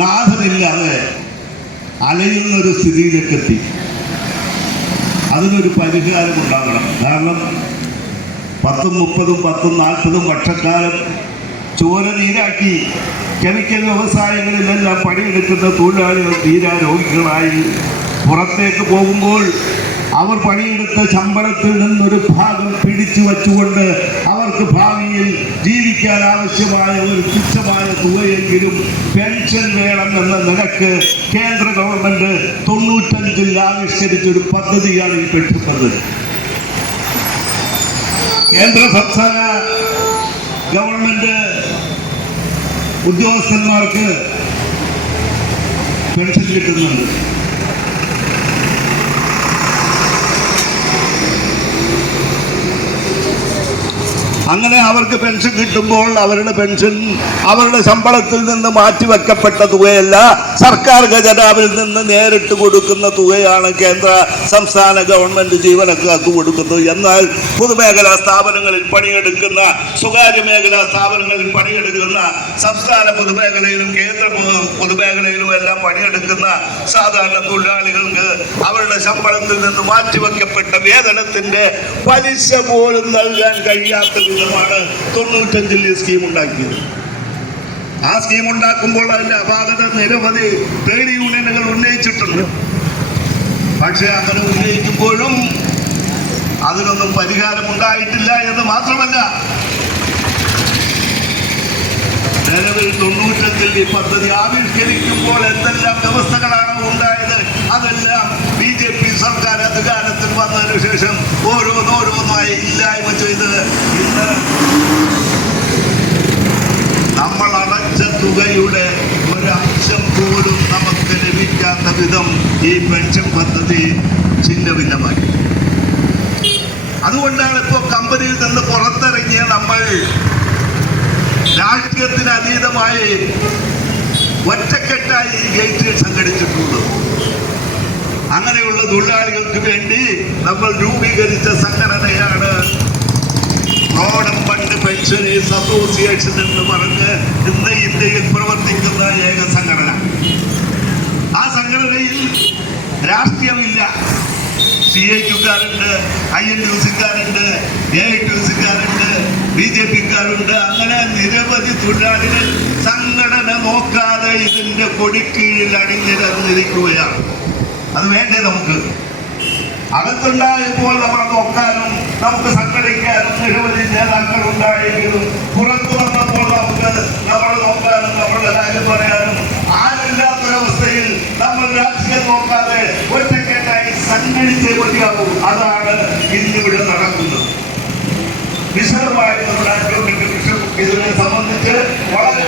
നാഥനില്ലാതെ അലയുന്നൊരു സ്ഥിതിയിലേക്ക് എത്തി. അതിനൊരു പരിഹാരം ഉണ്ടാകണം. കാരണം 10, 30, 10, 40 വർഷക്കാലം ചോര നീരാക്കി കെമിക്കൽ വ്യവസായങ്ങളിലെല്ലാം പണിയെടുക്കുന്ന തൊഴിലാളികൾ തീരാ രോഗികളായി പുറത്തേക്ക് പോകുമ്പോൾ അവർ പണിയെടുത്ത ശമ്പളത്തിൽ നിന്നൊരു ഭാഗം പിടിച്ചു വച്ചുകൊണ്ട് അവർക്ക് ഭാവിയിൽ ജീവിക്കാൻ ആവശ്യമായ ഒരു തുച്ഛമായ തുകയെങ്കിലും പെൻഷൻ വേണമെന്ന നിലക്ക് കേന്ദ്ര ഗവൺമെന്റ് 95-ൽ ആവിഷ്കരിച്ചൊരു പദ്ധതിയാണ് ഈ പെൻഷൻ പദ്ധതി. കേന്ദ്ര സംസ്ഥാന ഗവൺമെന്റ് ഉദ്യോഗസ്ഥന്മാർക്ക് പെൻഷൻ കിട്ടുന്നുണ്ട്. അങ്ങനെ അവർക്ക് പെൻഷൻ കിട്ടുമ്പോൾ അവരുടെ പെൻഷൻ അവരുടെ ശമ്പളത്തിൽ നിന്ന് മാറ്റിവെക്കപ്പെട്ട തുകയല്ല, സർക്കാർ ഖജനാവിൽ നിന്ന് നേരിട്ട് കൊടുക്കുന്ന തുകയാണ് കേന്ദ്ര സംസ്ഥാന ഗവൺമെന്റ് ജീവനക്കാർക്ക് കൊടുക്കുന്നത്. എന്നാൽ പൊതുമേഖലാ സ്ഥാപനങ്ങളിൽ പണിയെടുക്കുന്ന, സ്വകാര്യ മേഖലാ സ്ഥാപനങ്ങളിൽ പണിയെടുക്കുന്ന, സംസ്ഥാന പൊതുമേഖലയിലും കേന്ദ്ര പൊതുമേഖലയിലും എല്ലാം പണിയെടുക്കുന്ന സാധാരണ തൊഴിലാളികൾക്ക് അവരുടെ ശമ്പളത്തിൽ നിന്ന് മാറ്റിവെക്കപ്പെട്ട വേതനത്തിന്റെ പലിശ പോലും നൽകാൻ കഴിയാത്ത വിധമാണ് 95-ൽ ഈ സ്കീം ഉണ്ടാക്കിയത്. ആ സ്കീം ഉണ്ടാക്കുമ്പോൾ അതിന്റെ അപാകത നിരവധി ട്രേഡ് യൂണിയനുകൾ ഉന്നയിച്ചിട്ടുണ്ട്. പക്ഷെ അങ്ങനെ ഉന്നയിക്കുമ്പോഴും അതിനൊന്നും പരിഹാരം ഉണ്ടായിട്ടില്ല എന്ന് മാത്രമല്ല, നിലവിൽ 95-ൽ ഈ പദ്ധതി ആവിഷ്കരിക്കുമ്പോൾ എന്തെല്ലാം വ്യവസ്ഥകളാണ് ഉണ്ടായത്, അതെല്ലാം BJP സർക്കാർ അധികാരത്തിൽ വന്നതിനു ശേഷം ഓരോന്നോരോന്നായി ഇല്ലായ്മ ചെയ്ത് ഇന്ന് നമ്മൾ അടച്ച തുകയുടെ ഒരംശം പോലും നമുക്ക് ലഭിക്കാത്ത വിധം ഈ പെൻഷൻ പദ്ധതി ഛിന്നഭിന്നമാക്കി. അതുകൊണ്ടാണ് ഇപ്പോൾ കമ്പനിയിൽ നിന്ന് പുറത്തിറങ്ങിയ നമ്മൾ രാഷ്ട്രീയത്തിന് അതീതമായി ഒറ്റക്കെട്ടായി ഈ ഗേറ്റിൽ സംഘടിച്ചിട്ടുള്ളത്. അങ്ങനെയുള്ള തൊഴിലാളികൾക്ക് വേണ്ടി നമ്മൾ രൂപീകരിച്ച സംഘടനയാണ് റോഡ് ഫണ്ട് പെൻഷനേഴ്സ് അസോസിയേഷൻ എന്ന് പറഞ്ഞ് ഇന്ന് ഇന്ത്യയിൽ പ്രവർത്തിക്കുന്ന ഏക സംഘടന. ആ സംഘടനയിൽ രാഷ്ട്രീയമില്ല. CITക്കാരുണ്ട്, INTUCക്കാരുണ്ട്, AITUCക്കാരുണ്ട്, BJPക്കാരുണ്ട്. അങ്ങനെ നിരവധി തൊഴിലാളികൾ സംഘടന നോക്കാതെ ഇതിന്റെ കൊടിക്കീഴിൽ അണിനിരന്നിരിക്കുകയാണ്. അത് വേണ്ടേ നമുക്ക്? അകത്തുണ്ടായപ്പോൾ നമ്മളെ നോക്കാനും നമുക്ക് സംഘടിക്കാനും നിരവധി നേതാക്കൾ ഉണ്ടായെങ്കിലും പുറത്തു വന്നപ്പോൾ നമുക്ക് നമ്മളെ നോക്കാനും നമ്മളുടെ കാര്യം പറയാനും ആരില്ലാത്തൊരവസ്ഥയിൽ നമ്മൾ രാഷ്ട്രീയം നോക്കാതെ ഒറ്റക്കെട്ടായി സംഘടിച്ചേ മതിയാകും. അതാണ് ഇന്നിവിടെ നടക്കുന്നത്. വിശദമായി നമ്മുടെ ഇതിനെ സംബന്ധിച്ച് വളരെ